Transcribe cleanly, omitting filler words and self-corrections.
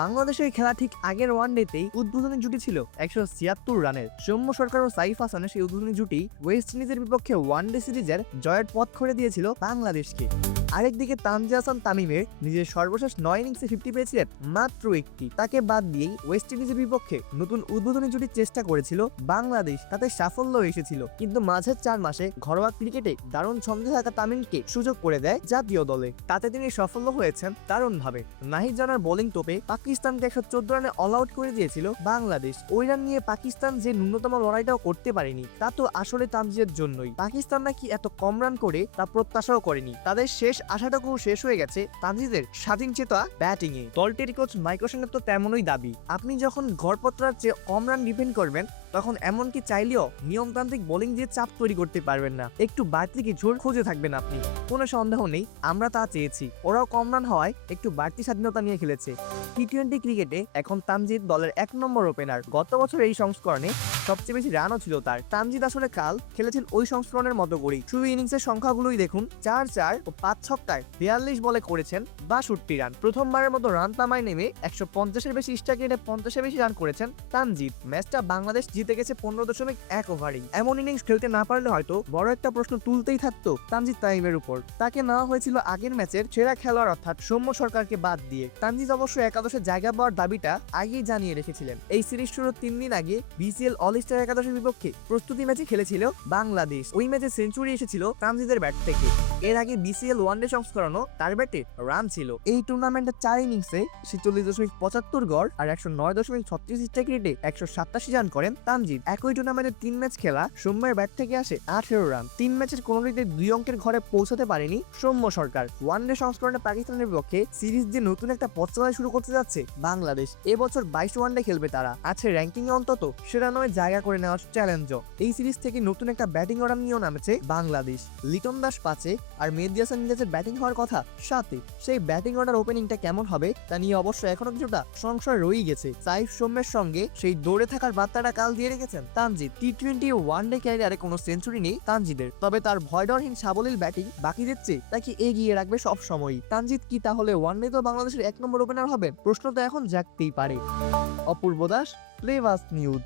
বাংলাদেশের খেলা ঠিক আগের ওয়ানডেতেই উদ্বোধনী জুটি ছিল 176 রানের। সৌম্য সরকার ও সাইফ হাসানের সেই উদ্বোধনী জুটি ওয়েস্ট ইন্ডিজের বিপক্ষে ওয়ানডে সিরিজের জয়ের পথ করে দিয়েছিল বাংলাদেশকে। আরেকদিকে তানজিদ হাসান তামিমের নিজের সর্বশেষ 9 ইনিংসে 50 পেয়েছিলেন মাত্র একটি। তাকে বাদ দিয়েই ওয়েস্ট ইন্ডিজের বিপক্ষে নতুন উদ্বোধনী জুটির চেষ্টা করেছিল বাংলাদেশ, তাতে সাফল্য এসেছিল। কিন্তু মাঝের 4 মাসে ঘরোয়া ক্রিকেটে দারুণ ছন্দে থাকা তামিমকে সুযোগ করে দেয় জাতীয় দলে। তাতে তিনি সফল হয়েছেন দারুণভাবে। নাহিদ রানার বোলিং তোপে পাকিস্তানকে 114 রানে অল আউট করে দিয়েছিল বাংলাদেশ। ওই রান নিয়ে পাকিস্তান যে ন্যূনতম লড়াইটাও করতে পারেনি, তা তো আসলে তানজিদের জন্যই। পাকিস্তান নাকি এত কম রান করে তা প্রত্যাশাও করেনি। তাদের শেষ আশাটুকু শেষ হয়ে গেছে তানজিদের স্বাধীন চেতা ব্যাটিং এ। দলটির কোচ মাইকেল সেনের তো তেমনই দাবি, আপনি যখন গড়পত্রার চেয়ে কম রান ডিফেন্ড করবেন তখন এমনকি চাইলেও নিয়মতান্ত্রিক বোলিং দিয়ে চাপ তৈরি করতে পারবেন না, একটু বাড়তি কিছুর খুঁজে থাকবেন আপনি। কোনো সন্দেহ নেই, আমরা তা চেয়েছি। ওরাও কম রান হওয়ায় একটু বাড়তি স্বাধীনতা নিয়ে খেলেছে। টি-20 ক্রিকেটে এখন তানজিদ দলের 1 নম্বর ওপেনার। গত বছর এই সংস্করণে সবচেয়ে বেশি রানও ছিল তার। তানজিদ আসলে কাল খেলেছেন ওই সংস্করণের মতো করেই। শুধু ইনিংসের সংখ্যাগুলোই দেখুন, 4-4 ও 5 ছক্কায় 42 বলে করেছেন 62 রান। প্রথমবারের মতো রান তামায় নেমে 150-এর বেশি স্ট্রাইক রেটে 50-এর বেশি রান করেছেন তানজিদ। ম্যাচটা বাংলাদেশ জিতে গেছে 15.1 ওভারেই। এমন ইনিংস খেলতে না পারলে হয়তো বড় একটা প্রশ্ন তুলতেই থাকতো তানজিদ তামিমের উপর। তাকে নেওয়া হয়েছিল আগের ম্যাচের সেরা খেলোয়াড় অর্থাৎ সৌম্য সরকারকে বাদ দিয়ে। তানজিদ অবশ্য একাদশে জায়গা পাওয়ার দাবিটা আগেই জানিয়ে রেখেছিলেন। এই সিরিজ শুরুর 3 দিন আগে বিসিএল অল স্টার একাদশের বিপক্ষে প্রস্তুতি ম্যাচে খেলেছিল বাংলাদেশ। ওই ম্যাচে সেঞ্চুরি এসেছিল তানজিদের ব্যাট থেকে। এর আগে বিসিএল ওয়ানডে সংস্করণও তার ব্যাটে রান ছিল। এই টুর্নামেন্টের 4 ইনিংসে 46.75 গড় আর 109.36 স্ট্রাইক রেটে 187 রান করেন তানজিদ। একই টুর্নামেন্টে 3 ম্যাচ খেলা সৌম্যের ব্যাট থেকে আসে 18 রান। 3 ম্যাচের কোনোটিতে 2 অঙ্কের ঘরে পৌঁছাতে পারেনি সৌম্য সরকার। ওয়ানডে সংস্করণে পাকিস্তানের বিপক্ষে সিরিজ দিয়ে নতুন একটা পথ চলা শুরু করতে যাচ্ছে বাংলাদেশ। এবছর 22 ওয়ানডে খেলবে তারা। আছে র্যাঙ্কিং এ অন্তত সেরা 9 জায়গা করে নেওয়ার চ্যালেঞ্জও। এই সিরিজ থেকে নতুন একটা ব্যাটিং অর্ডার নিয়েও নামেছে বাংলাদেশ। লিটন দাস 5-এ আর মেহেদী হাসান মিরাজের ব্যাটিং হওয়ার কথা 7-এ। সেই ব্যাটিং অর্ডার ওপেনিংটা কেমন হবে তা নিয়ে অবশ্য এখনো কিছুটা সংশয় রয়েই গেছে। সাইফ সৌম্যের সঙ্গে সেই দৌড়ে থাকার বার্তাটা কাল দিয়ে রেখেছেন তানজিদ। টি-20 ওয়ানডে ক্যারিয়ারে কোনো সেঞ্চুরি নেই তানজিদের, তবে তার ভয়ডরহীন সাবলীল ব্যাটিং বাকিদের চেয়ে তাকে এগিয়ে রাখবে সব সময়ই। তানজিদ কি তাহলে ওয়ানডে তো বাংলাদেশের 1 নম্বর ওপেনার হবে? প্রশ্ন তো এখন জাগতেই পারে। অপূর্ব দাস, প্লেবাস নিউজ।